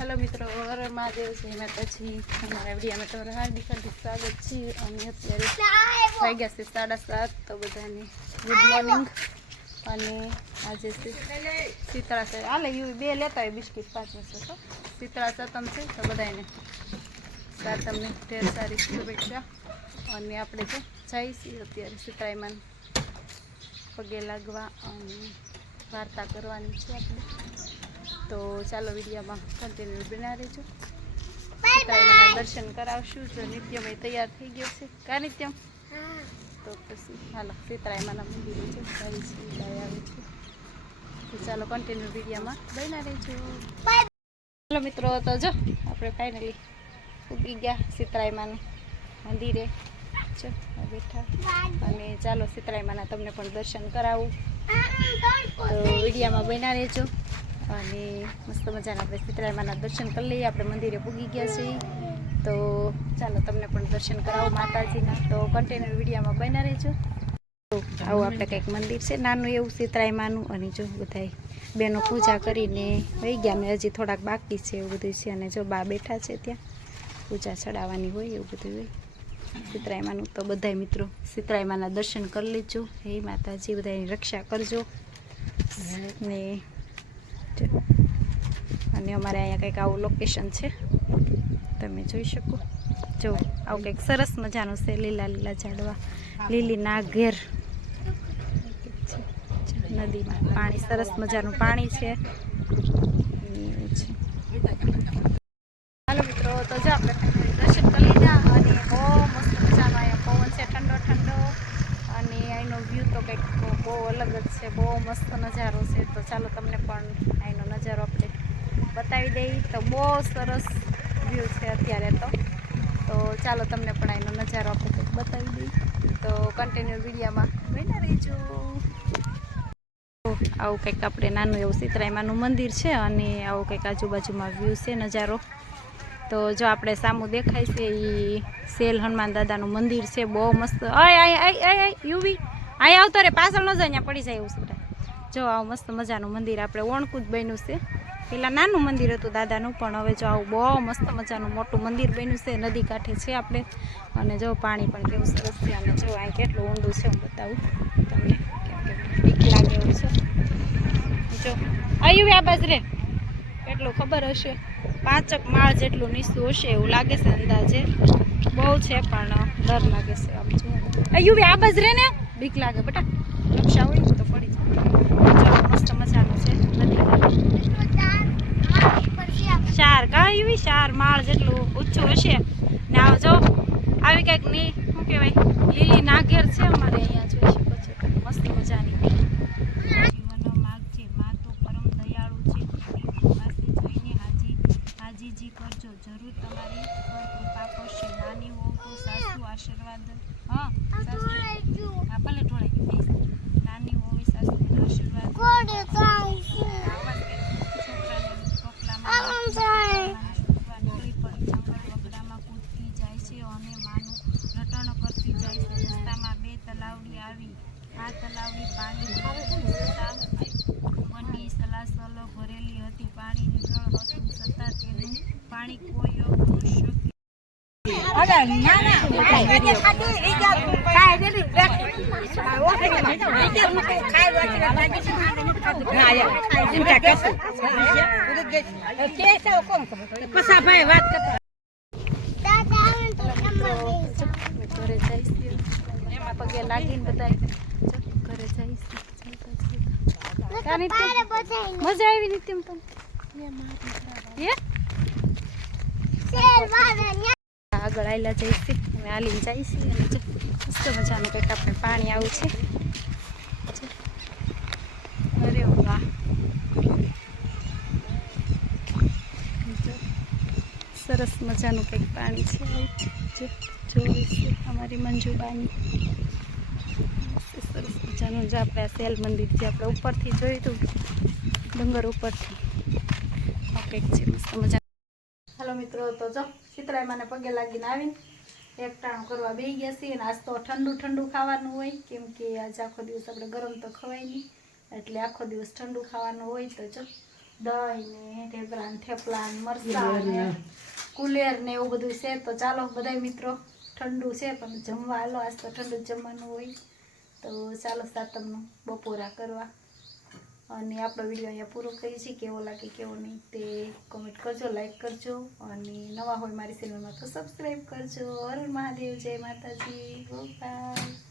Hello मित्रों, हर महादेव जय माताजी। हमारा विडियो में તમારું હાર્દિક સ્વાગત છે। અને અત્યારે વાગ્યા છે 7:30। તો બધાને ગુડ મોર્નિંગ। અને આજે શીતળા છે, હાલે યુ બે લેતા હોય બિસ્કિટ 5 વર્ષ શીતળા સતમ છે। તો બધાને સાતમને ઢેર સારી શુભેચ્છા। અને આપણે જો જઈ છીએ અત્યારે શીતળાઈમાં પગે લાગવા અને વાર્તા કરવાની છે આપણે। तो चलो वीडियो में कंटिन्यू बना रहीजो। सीताराम दर्शन करावशु जो नित्यमय तैयार थी गयो छे का नित्यम। तो पछी हालो सीताराम मंदिर छे सारी सुविधा आवे छे। तो चलो कंटिन्यू वीडियो में बना रहीजो। हेलो मित्रों, तो जो आपणे फाइनली उगी गया सीताराम मंदिरे जो बैठा अने चलो सीताराम तमने पण दर्शन करावुं। तो वीडियो में बना रहीजो। અને મસ્ત મજાના આપણે સીતરામાના દર્શન કરી લઈએ। આપણે મંદિરે પૂગી ગયા છીએ, તો ચાલો તમને પણ દર્શન કરાવો માતાજીના। તો કન્ટિન્યુ વિડીયોમાં બન્યા રહેજો। તો આવું આપણે કંઈક મંદિર છે નાનું એવું સીતરામાનું। અને જો બધા બેનો પૂજા કરીને વહી ગયા। મેં હજી થોડાક બાકી છે એવું બધું છે। અને જો બા બેઠા છે ત્યાં પૂજા ચડાવવાની હોય એવું બધું હોય સીતરામાનું। તો બધા મિત્રો સીતરામાના દર્શન કરી લેજો। હે માતાજી બધાની રક્ષા કરજો ને। અને અમારે અહીંયા કંઈક આવું લોકેશન છે તમે જોઈ શકો। જો આવું કંઈક સરસ મજાનું છે, લીલા લીલા ઝાડવા, લીલી નાગેર નદીમાં પાણી સરસ મજાનું પાણી છે। હાલો મિત્રો, તો જો આપણે દર્શન કરી લીધા અને બહુ મસ્ત મજાનો અહીંયા પવન છે, ઠંડો ઠંડો। અને અહીંનો વ્યૂ તો કંઈક બહુ અલગ જ છે, બહુ મસ્ત નજારો છે। તો ચાલો તમને પણ અહીંનો નજારો આપણે બતાવી દઈએ। તો બહુ સરસ વ્યૂ છે અત્યારે તો ચાલો તમને પણ અહીંનો નજારો આપણે કંઈક બતાવી દઈએ। તો કન્ટિન્યુ વિડીયોમાં બન્યા રહેજો। આવું કંઈક આપણે નાનું એવું સીતરામાનું મંદિર છે અને આવું કંઈક આજુબાજુમાં વ્યૂ છે નજારો। તો જો આપણે સામું દેખાય છે એ સેલ હનુમાન દાદાનું મંદિર છે, બહુ મસ્ત। યુવી અહીંયા આવતો રે, પાછળ ન જાય અહીંયા પડી જાય એવું છે। જો આવું મસ્ત મજાનું મંદિર આપણે ઓણકું જ બન્યું છે। પેલા નાનું મંદિર હતું દાદાનું, પણ હવે જો આવું બહુ મસ્ત મજાનું મોટું મંદિર બન્યું છે, નદી કાંઠે છે આપણે। અને જો પાણી પણ કેવું સરસ છે। અને જો અહીં કેટલું ઊંડું છે હું બતાવું તમને, કેમ કે બીક લાગે એવું છે। જો આવ્યું આ બાજુ રે, કેટલું ખબર હશે 5 માળ જેટલું નીચું હશે એવું લાગે છે અંદાજે, બહુ છે પણ ડર લાગે છે। આમ જો આવ્યું આ બાજુ રે ને, બીક લાગે બેટા, રક્ષા હોય તો પડી જાય। મસ્ત મજાનું છે નદી, 4 માળ જેટલું ઊંચું હશે ને। આવજો આવી કંઈક ની શું કહેવાય લીલી નાગેર છે અમારે અહીંયા, જોઈ શકો છો મસ્ત મજાની। જીવનનો માર્ગ છે, માં તો પરમ દયાળુ છે, પાસે જોઈને હાજીજી કરજો, જરૂર તમારી પર કૃપા કરશે। નાની હોવ તો સાસુ આશીર્વાદ, સાસુ ભલે ઢોળાઈ ગઈ, નાની હોવી સાસુ આશીર્વાદ, વગડામાં કૂદતી જાય છે અને માનું રટણ કરતી જાય છે। રસ્તામાં 2 તલાવડી આવી, આ તલાવડી પાણી વનની સલાસલ ભરેલી હતી, પાણી નિર્મળ હતું છતાં તેનું પાણી કોઈ મનુષ્ય ઘરે જઈશ એમાં પગે લાગીને બધા ઘરે જઈશ। મજા આવી નિત્યમ તને આગળ આવેલા જઈશી અમે હાલીને જઈશી। મસ્ત મજાનું કંઈક આપણે પાણી આવું છે। અરે વાહ, સરસ મજાનું કંઈક પાણી છે। જોઈશે અમારી મંજુબાની સરસ મજાનું જે આપણે સેલ મંદિર જે આપણે ઉપરથી જોયું હતું ડુંગર ઉપરથી કંઈક છે મસ્ત મજા। હાલો મિત્રો, તો જો સીતરામાને પગે લાગીને આવીને એકટાણું કરવા બેસી ગયા છીએ। આજ તો ઠંડુ ઠંડુ ખાવાનું હોય, કેમ કે આજ આખો દિવસ આપણે ગરમ તો ખવાય નહીં, એટલે આખો દિવસ ઠંડુ ખાવાનું હોય। તો જો દહીં ને ઢેબરા ને થેપલા ને મરચાં ને કુલેર ને એવું બધું છે. તો ચાલો બધા મિત્રો, ઠંડુ છે પણ જમવા હાલો, આજ તો ઠંડુ જ જમવાનું હોય. તો ચાલો સાતમનું બપોરા કરવા. અને આપણો વિડીયો અહીંયા પૂરો કરીએ છીએ. કેવો લાગે કેવો નહીં તે કોમેન્ટ કરજો, લાઈક કરજો, અને નવા હોય મારી ચેનલમાં તો સબસ્ક્રાઈબ કરજો. હર મહાદેવ, જય માતાજી, બાય.